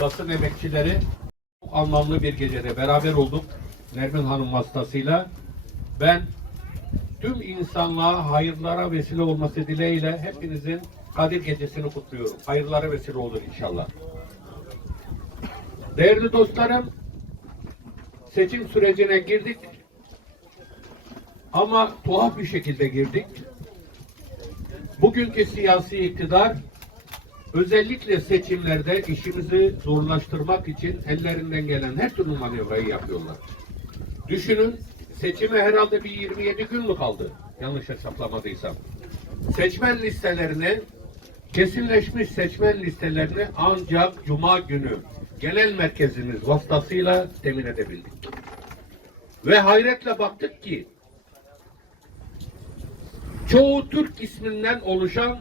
basın emekçileri çok anlamlı bir gecede beraber olduk. Nermin Hanım vasıtasıyla. Ben tüm insanlığa hayırlara vesile olması dileğiyle hepinizin Kadir Gecesi'ni kutluyorum. Hayırlara vesile olur inşallah. Değerli dostlarım, seçim sürecine girdik. Ama tuhaf bir şekilde girdik. Bugünkü siyasi iktidar özellikle seçimlerde işimizi zorlaştırmak için ellerinden gelen her türlü manevrayı yapıyorlar. Düşünün seçime herhalde bir 27 gün mü kaldı? Yanlış hesaplamadıysam. Seçmen listelerini kesinleşmiş seçmen listelerini ancak Cuma günü genel merkezimiz vasıtasıyla temin edebildik. Ve hayretle baktık ki çoğu Türk isminden oluşan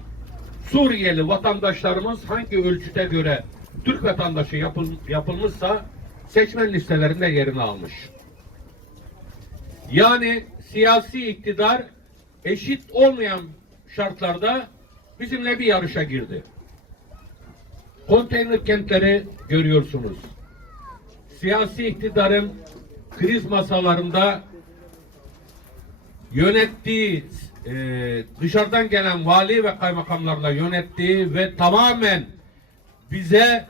Suriyeli vatandaşlarımız hangi ölçüde göre Türk vatandaşı yapıl, yapılmışsa seçmen listelerinde yerini almış. Yani siyasi iktidar eşit olmayan şartlarda bizimle bir yarışa girdi. Konteyner kentleri görüyorsunuz. Siyasi iktidarın kriz masalarında yönettiği e, dışarıdan gelen vali ve kaymakamlarla yönettiği ve tamamen bize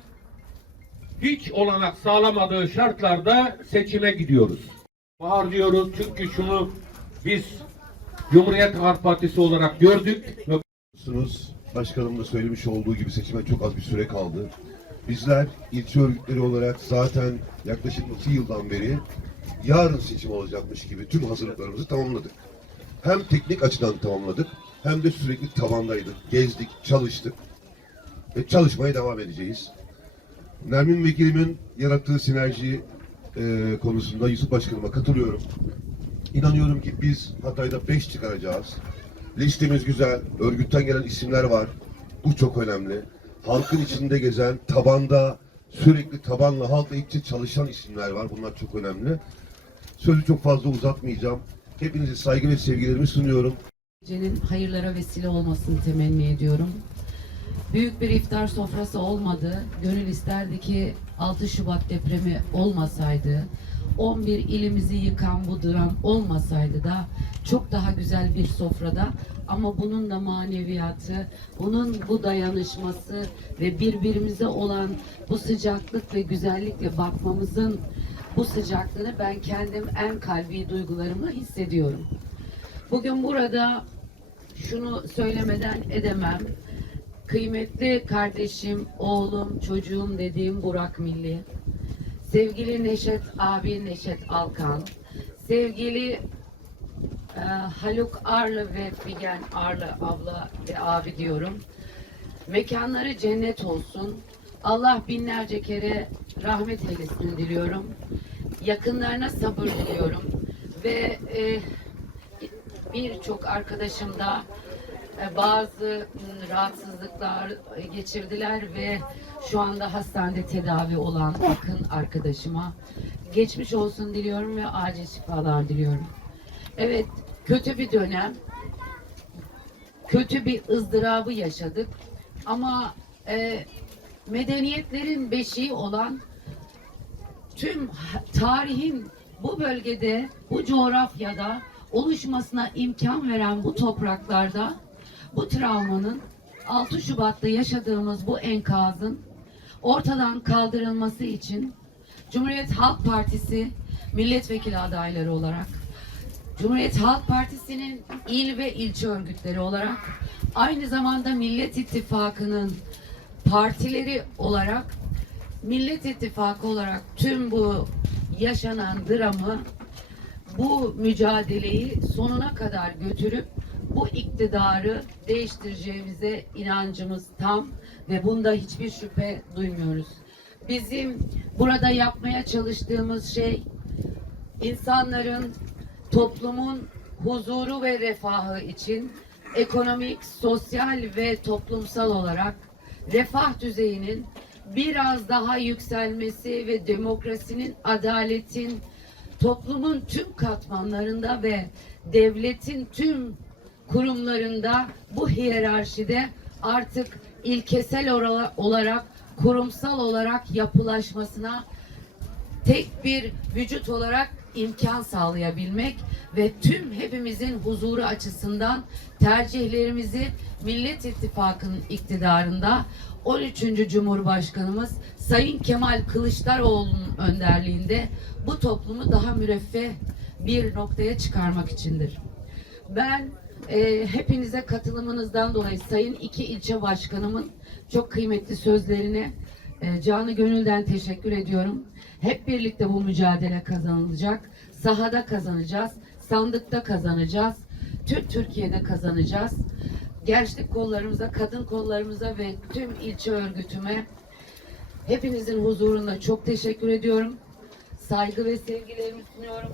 hiç olanak sağlamadığı şartlarda seçime gidiyoruz. Bahar diyoruz çünkü şunu biz Cumhuriyet Halk Partisi olarak gördük Başkanım da söylemiş olduğu gibi seçime çok az bir süre kaldı. Bizler ilçe örgütleri olarak zaten yaklaşık iki yıldan beri yarın seçim olacakmış gibi tüm hazırlıklarımızı tamamladık. Hem teknik açıdan tamamladık hem de sürekli tabandaydık, gezdik, çalıştık ve çalışmaya devam edeceğiz. Nermin Vekilimin yarattığı sinerji e, konusunda Yusuf Başkanıma katılıyorum. İnanıyorum ki biz Hatay'da 5 çıkaracağız. Listemiz güzel, örgütten gelen isimler var. Bu çok önemli. Halkın içinde gezen, tabanda, sürekli tabanla, halkla iç içe çalışan isimler var. Bunlar çok önemli. Sözü çok fazla uzatmayacağım. Hepinize saygı ve sevgilerimi sunuyorum. Gecenin hayırlara vesile olmasını temenni ediyorum. Büyük bir iftar sofrası olmadı. Gönül isterdi ki 6 Şubat depremi olmasaydı, 11 ilimizi yıkan bu dram olmasaydı da çok daha güzel bir sofrada ama bunun da maneviyatı, bunun bu dayanışması ve birbirimize olan bu sıcaklık ve güzellikle bakmamızın bu sıcaklığını ben kendim en kalbi duygularımla hissediyorum. Bugün burada şunu söylemeden edemem. Kıymetli kardeşim, oğlum, çocuğum dediğim Burak Milli. Sevgili Neşet abi Neşet Alkan. Sevgili e, Haluk Arlı ve Figen Arlı abla ve abi diyorum. Mekanları cennet olsun. Allah binlerce kere rahmet eylesin diliyorum. Yakınlarına sabır diliyorum. Ve e, birçok arkadaşım da e, bazı rahatsızlıklar geçirdiler ve şu anda hastanede tedavi olan yakın arkadaşıma geçmiş olsun diliyorum ve acil şifalar diliyorum. Evet, kötü bir dönem, kötü bir ızdırabı yaşadık ama e, medeniyetlerin beşiği olan tüm tarihin bu bölgede, bu coğrafyada oluşmasına imkan veren bu topraklarda bu travmanın 6 Şubat'ta yaşadığımız bu enkazın ortadan kaldırılması için Cumhuriyet Halk Partisi milletvekili adayları olarak Cumhuriyet Halk Partisi'nin il ve ilçe örgütleri olarak aynı zamanda Millet İttifakı'nın partileri olarak Millet İttifakı olarak tüm bu yaşanan dramı bu mücadeleyi sonuna kadar götürüp bu iktidarı değiştireceğimize inancımız tam ve bunda hiçbir şüphe duymuyoruz. Bizim burada yapmaya çalıştığımız şey insanların toplumun huzuru ve refahı için ekonomik, sosyal ve toplumsal olarak refah düzeyinin biraz daha yükselmesi ve demokrasinin, adaletin toplumun tüm katmanlarında ve devletin tüm kurumlarında bu hiyerarşide artık ilkesel olarak, kurumsal olarak yapılaşmasına tek bir vücut olarak imkan sağlayabilmek ve tüm hepimizin huzuru açısından tercihlerimizi Millet İttifakı'nın iktidarında 13. Cumhurbaşkanımız Sayın Kemal Kılıçdaroğlu'nun önderliğinde bu toplumu daha müreffeh bir noktaya çıkarmak içindir. Ben e, hepinize katılımınızdan dolayı Sayın iki ilçe başkanımın çok kıymetli sözlerine canı gönülden teşekkür ediyorum. Hep birlikte bu mücadele kazanılacak. Sahada kazanacağız, sandıkta kazanacağız, tüm Türkiye'de kazanacağız. Gençlik kollarımıza, kadın kollarımıza ve tüm ilçe örgütüme hepinizin huzurunda çok teşekkür ediyorum. Saygı ve sevgilerimi sunuyorum.